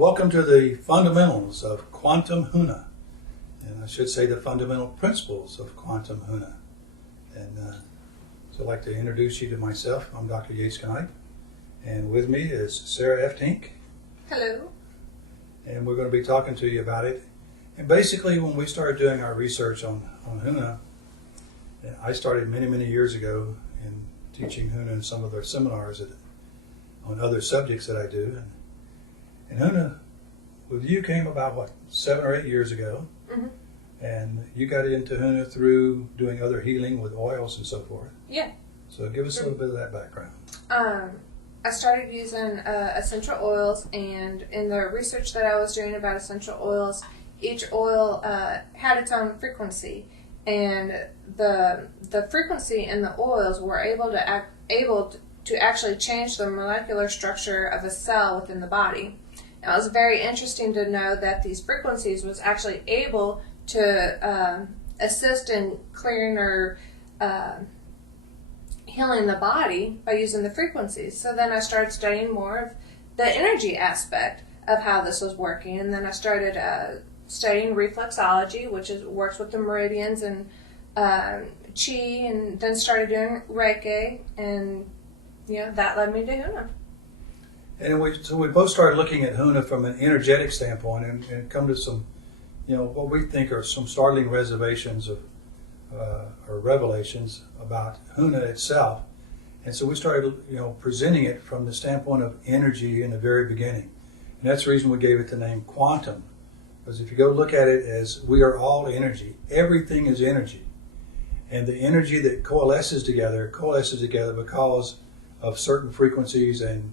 Welcome to the fundamentals of quantum Huna, and I should say the fundamental principles of quantum Huna. And so I'd like to introduce you to myself. I'm Dr. Yates Canipe, and with me is Sarah Eftink. Hello. And we're going to be talking to you about it. And basically, when we started doing our research on Huna, I started many years ago in teaching Huna in some of their seminars on other subjects that I do. And Huna, with you, came about, 7 or 8 years ago. Mm-hmm. And you got into Huna through doing other healing with oils and so forth. Yeah. So give us a little bit of that background. I started using essential oils, and in the research that I was doing about essential oils, each oil had its own frequency, and the frequency in the oils were able to actually change the molecular structure of a cell within the body. Now, it was very interesting to know that these frequencies was actually able to assist in clearing or healing the body by using the frequencies. So then I started studying more of the energy aspect of how this was working, and then I started studying reflexology, which works with the meridians and chi, and then started doing Reiki, and that led me to Huna. And we both started looking at Huna from an energetic standpoint, and come to some, what we think are some startling reservations or revelations about Huna itself. And so we started, presenting it from the standpoint of energy in the very beginning. And that's the reason we gave it the name quantum. Because if you go look at it as we are all energy, everything is energy. And the energy that coalesces together because of certain frequencies and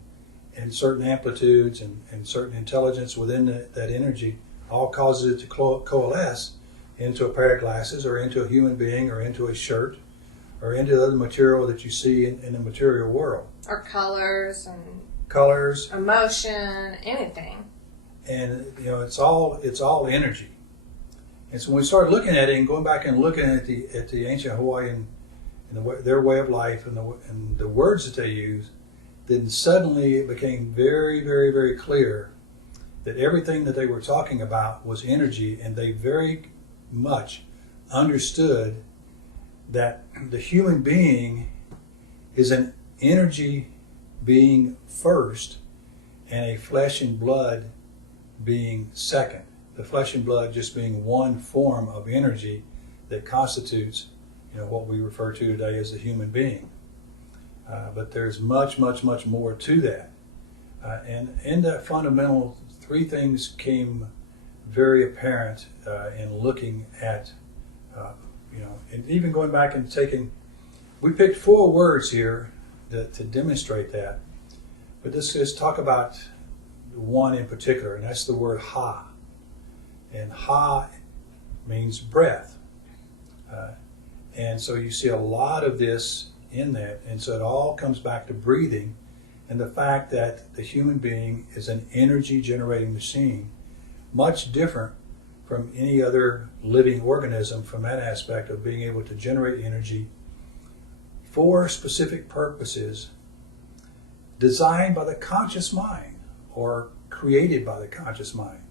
certain amplitudes and certain intelligence within that energy, all causes it to coalesce into a pair of glasses, or into a human being, or into a shirt, or into the other material that you see in the material world. Or colors, emotion, anything. And it's all energy. And so when we started looking at it and going back and looking at the ancient Hawaiian and their way of life and the words that they use, then suddenly it became very clear that everything that they were talking about was energy, and they very much understood that the human being is an energy being first and a flesh and blood being second. The flesh and blood just being one form of energy that constitutes what we refer to today as the human being. But there's much more to that. And in that fundamental, three things came very apparent in looking at, and even going back and we picked 4 words here to demonstrate that. But let's talk about one in particular, and that's the word ha. And ha means breath. And so you see a lot of this in that, and so it all comes back to breathing and the fact that the human being is an energy generating machine, much different from any other living organism from that aspect of being able to generate energy for specific purposes designed by the conscious mind or created by the conscious mind,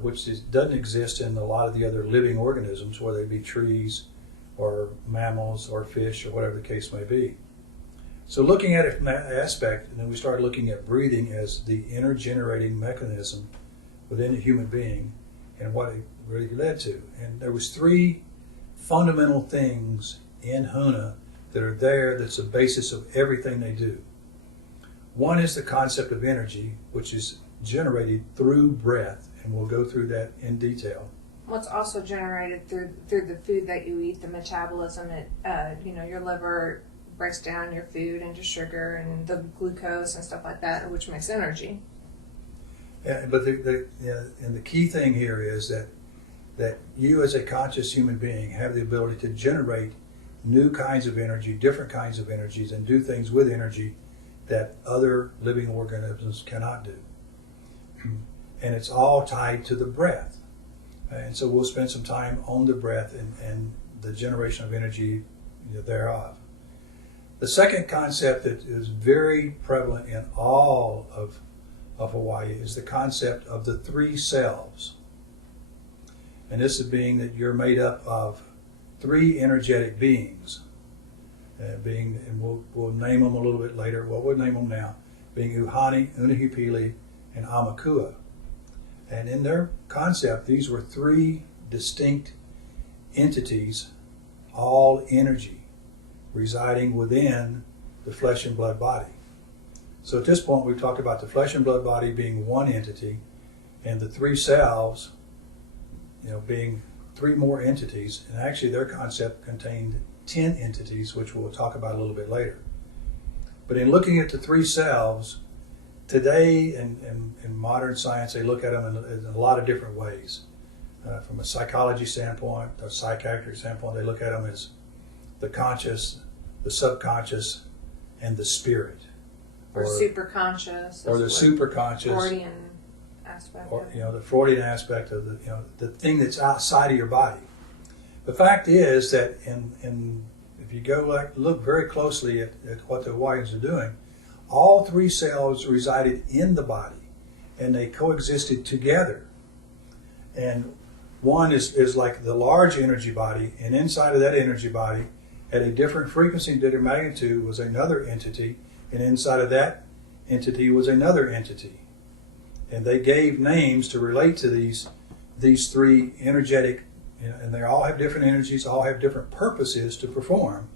which doesn't exist in a lot of the other living organisms, whether they be trees or mammals or fish or whatever the case may be. So looking at it from that aspect, and then we started looking at breathing as the inner-generating mechanism within a human being and what it really led to. And there was 3 fundamental things in Huna that are there that's the basis of everything they do. One is the concept of energy, which is generated through breath, and we'll go through that in detail. What's also generated through the food that you eat, the metabolism. Your liver breaks down your food into sugar and the glucose and stuff like that, which makes energy. Yeah, but the key thing here is that you as a conscious human being have the ability to generate new kinds of energy, different kinds of energies, and do things with energy that other living organisms cannot do. And it's all tied to the breath. And so we'll spend some time on the breath and the generation of energy thereof. The second concept that is very prevalent in all of of Hawaii is the concept of the three selves. And this is being that you're made up of three energetic beings. And we'll name them a little bit later. Well, we'll name them now. Being Uhani, Unihipili, and Amakua. And in their concept, these were three distinct entities, all energy, residing within the flesh and blood body. So at this point, we've talked about the flesh and blood body being one entity, and the three selves, being three more entities. And actually, their concept contained 10 entities, which we'll talk about a little bit later. But in looking at the three selves, today in modern science, they look at them in a lot of different ways. From a psychology standpoint, a psychiatric standpoint, they look at them as the conscious, the subconscious, and the spirit. Or superconscious. Or the superconscious. Freudian aspect. Or, the Freudian aspect of the thing that's outside of your body. The fact is that if you go look very closely at what the Hawaiians are doing, all three cells resided in the body, and they coexisted together. And one is like the large energy body, and inside of that energy body, at a different frequency and different magnitude, was another entity, and inside of that entity was another entity. And they gave names to relate to these three energetic, and they all have different energies, all have different purposes to perform,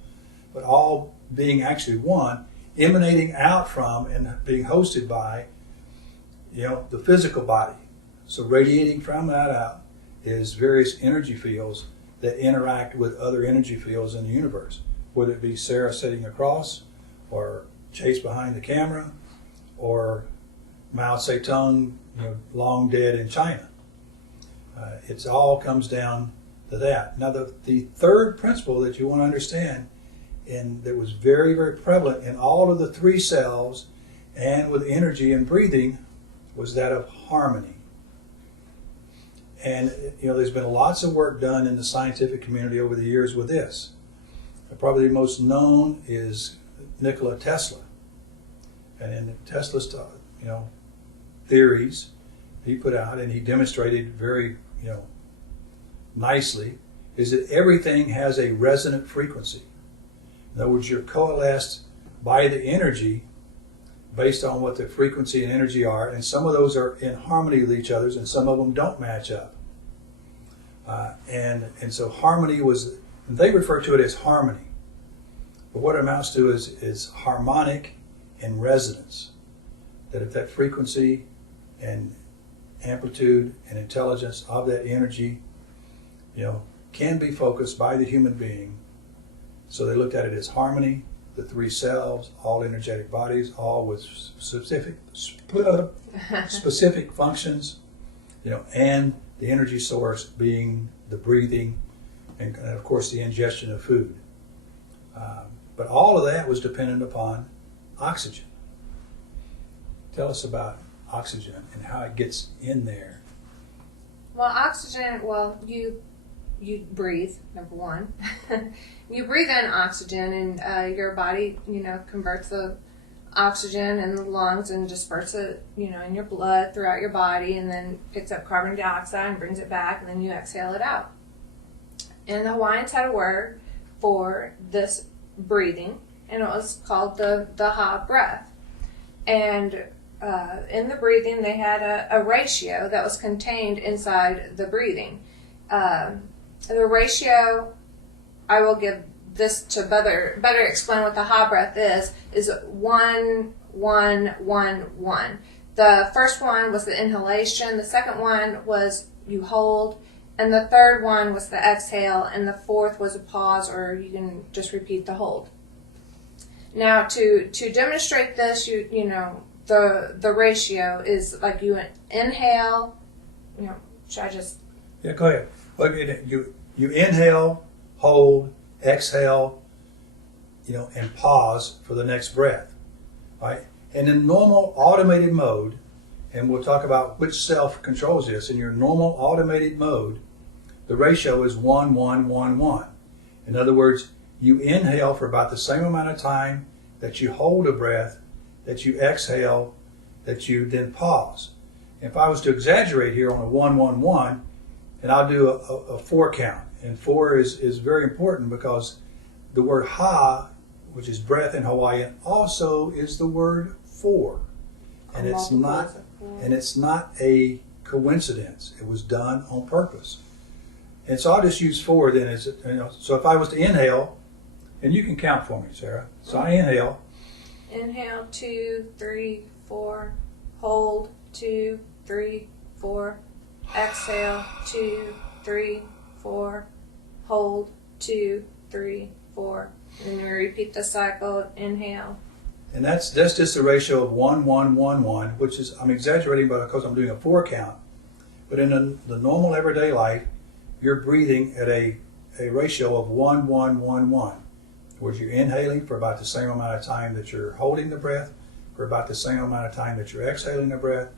but all being actually one, emanating out from and being hosted by, the physical body. So radiating from that out is various energy fields that interact with other energy fields in the universe, whether it be Sarah sitting across, or Chase behind the camera, or Mao Zedong, long dead in China. It all comes down to that. Now, the third principle that you want to understand, and that was very, very prevalent in all of the three cells and with energy and breathing, was that of harmony. And there's been lots of work done in the scientific community over the years with this. Probably the most known is Nikola Tesla. And in Tesla's theories he put out, and he demonstrated very nicely, is that everything has a resonant frequency. In other words, you're coalesced by the energy based on what the frequency and energy are, and some of those are in harmony with each other, and some of them don't match up. And so harmony was, and they refer to it as harmony, but what it amounts to is harmonic and resonance. That if that frequency and amplitude and intelligence of that energy, can be focused by the human being. So they looked at it as harmony, the three selves, all energetic bodies, all with specific functions, and the energy source being the breathing and of course the ingestion of food. But all of that was dependent upon oxygen. Tell us about oxygen and how it gets in there. Well, oxygen, you breathe, number one. You breathe in oxygen, and your body, converts the oxygen in the lungs and disperses it, in your blood throughout your body, and then picks up carbon dioxide and brings it back, and then you exhale it out. And the Hawaiians had a word for this breathing, and it was called the ha breath. And in the breathing, they had a ratio that was contained inside the breathing. The ratio, I will give this to better explain what the ha breath is 1, 1, 1, 1. The first one was the inhalation, the second one was you hold, and the third one was the exhale, and the fourth was a pause, or you can just repeat the hold. Now, to demonstrate this, the ratio is like you inhale, should I just... Yeah, go ahead. Well, you inhale, hold, exhale, and pause for the next breath, right? And in normal automated mode, and we'll talk about which self controls this, in your normal automated mode, the ratio is 1, 1, 1, 1. In other words, you inhale for about the same amount of time that you hold a breath, that you exhale, that you then pause. If I was to exaggerate here on a 1-1-1, and I'll do a 4 count. And 4 is very important because the word ha, which is breath in Hawaiian, also is the word 4. And it's not a coincidence. It was done on purpose. And so I'll just use 4 then as, so if I was to inhale, and you can count for me, Sarah. So I inhale. Inhale, 2, 3, 4. Hold, 2, 3, 4. Exhale, 2, 3, 4. Hold, 2, 3, 4. And then we repeat the cycle. Inhale. And that's just a ratio of 1-1-1-1, which is, I'm exaggerating because I'm doing a 4 count. But in the normal everyday life, you're breathing at a ratio of 1-1-1-1, where you're inhaling for about the same amount of time that you're holding the breath, for about the same amount of time that you're exhaling the breath,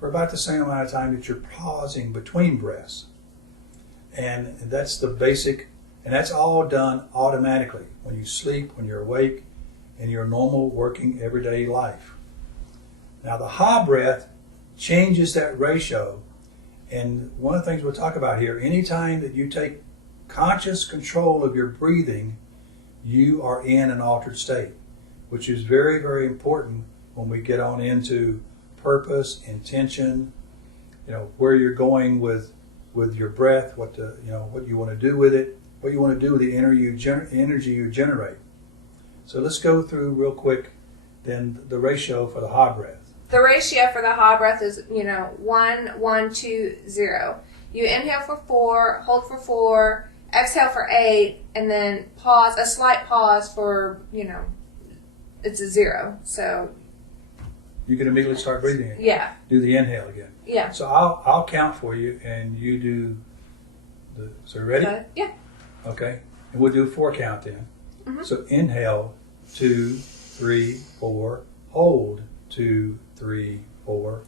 for about the same amount of time that you're pausing between breaths. And that's the basic, and that's all done automatically when you sleep, when you're awake, in your normal working everyday life. Now the ha breath changes that ratio, and one of the things we'll talk about here, anytime that you take conscious control of your breathing, you are in an altered state, which is very, very important when we get on into purpose, intention, where you're going with your breath, what you want to do with it, what you want to do with the energy you generate. So let's go through real quick then the ratio for the ha breath. The ratio for the ha breath is 1, 1, 2, 0. You inhale for 4, hold for 4, exhale for 8, and then pause, a slight pause for it's a 0. So you can immediately start breathing again. Yeah. Do the inhale again. Yeah. So I'll count for you, and you do the. So ready? Yeah. Okay. And we'll do a 4 count then. Mm-hmm. So inhale, 2, 3, 4. Hold, 2, 3, 4.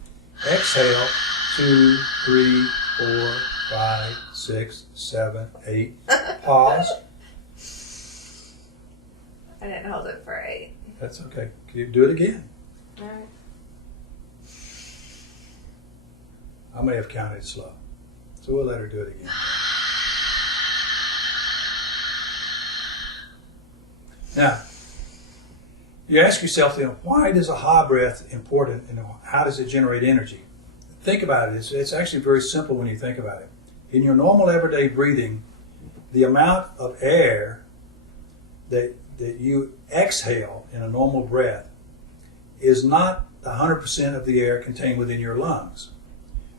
Exhale, 2, 3, 4, 5, 6, 7, 8. Pause. I didn't hold it for 8. That's okay. Can you do it again? All right. I may have counted slow, so we'll let her do it again. Now, you ask yourself, why is a ha breath important, and how does it generate energy? Think about it. It's actually very simple when you think about it. In your normal everyday breathing, the amount of air that you exhale in a normal breath is not 100% of the air contained within your lungs.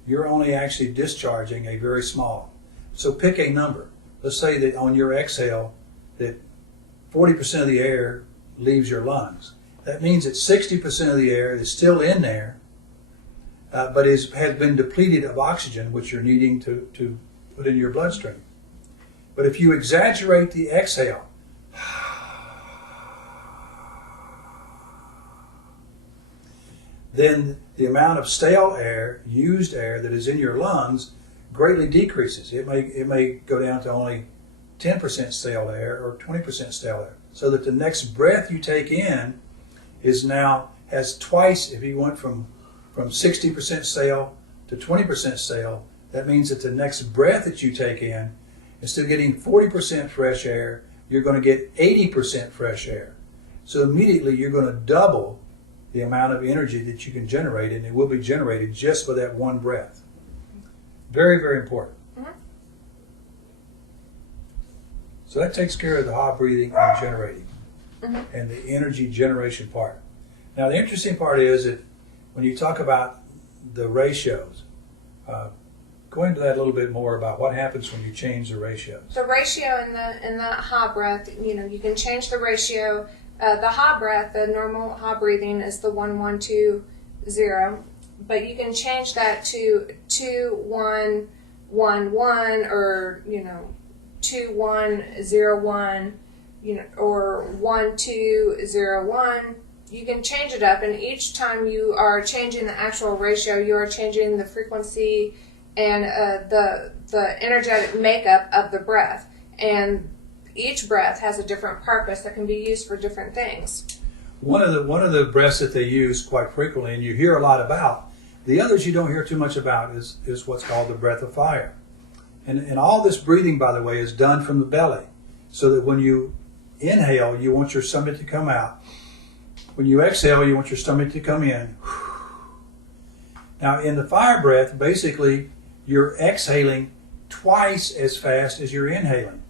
You're only actually discharging a very small. So pick a number. Let's say that on your exhale that 40% of the air leaves your lungs. That means that 60% of the air is still in there, but has been depleted of oxygen, which you're needing to put in your bloodstream. But if you exaggerate the exhale, then the amount of stale air, used air that is in your lungs greatly decreases. It may go down to only 10% stale air or 20% stale air. So that the next breath you take in has twice, if you went from 60% stale to 20% stale, that means that the next breath that you take in, instead of getting 40% fresh air, you're going to get 80% fresh air. So immediately you're going to double the amount of energy that you can generate, and it will be generated just with that one breath. Very, very important. Mm-hmm. So that takes care of the ha breathing and generating, mm-hmm. and the energy generation part. Now the interesting part is that when you talk about the ratios, go into that a little bit more about what happens when you change the ratios. The ratio in the ha breath, you can change the ratio. The ha breath, the normal ha breathing is the 1, 1, 2, 0, but you can change that to 2, 1, 1, 1, or 2, 1, 0, 1, or 1, 2, 0, 1. You can change it up, and each time you are changing the actual ratio, you are changing the frequency and the energetic makeup of the breath. And each breath has a different purpose that can be used for different things. one of the breaths that they use quite frequently, and you hear a lot about. The others you don't hear too much about is what's called the breath of fire. And all this breathing, by the way, is done from the belly, so that when you inhale, you want your stomach to come out. When you exhale, you want your stomach to come in. Now, in the fire breath, basically, you're exhaling twice as fast as you're inhaling.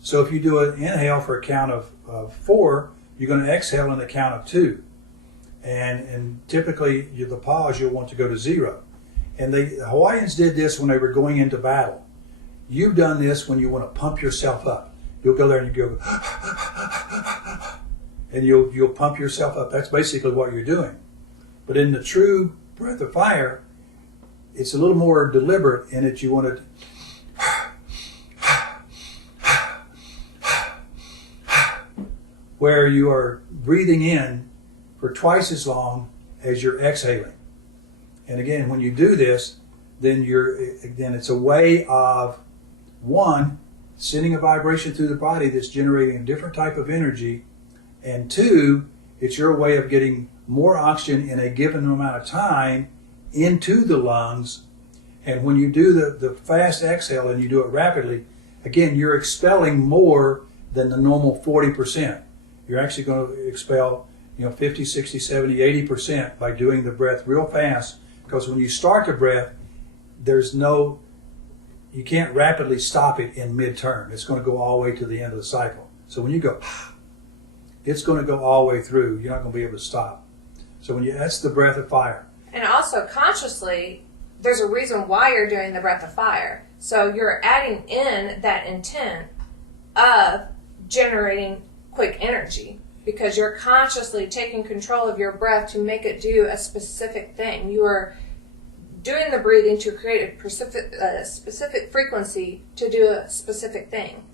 So if you do an inhale for a count of 4, you're going to exhale in the count of 2. And typically, the pause, you'll want to go to 0. And the Hawaiians did this when they were going into battle. You've done this when you want to pump yourself up. You'll go there and you go, and you'll pump yourself up. That's basically what you're doing. But in the true breath of fire, it's a little more deliberate in that you want to where you are breathing in for twice as long as you're exhaling. And again, when you do this, then it's a way of, one, sending a vibration through the body that's generating a different type of energy, and 2, it's your way of getting more oxygen in a given amount of time into the lungs. And when you do the fast exhale and you do it rapidly, again, you're expelling more than the normal 40%. You're actually going to expel 50, 60, 70, 80% by doing the breath real fast, because when you start the breath, you can't rapidly stop it in mid-term. It's going to go all the way to the end of the cycle. So when you go, it's going to go all the way through. You're not going to be able to stop. So that's the breath of fire. And also consciously, there's a reason why you're doing the breath of fire. So you're adding in that intent of generating quick energy, because you're consciously taking control of your breath to make it do a specific thing. You are doing the breathing to create a specific frequency to do a specific thing.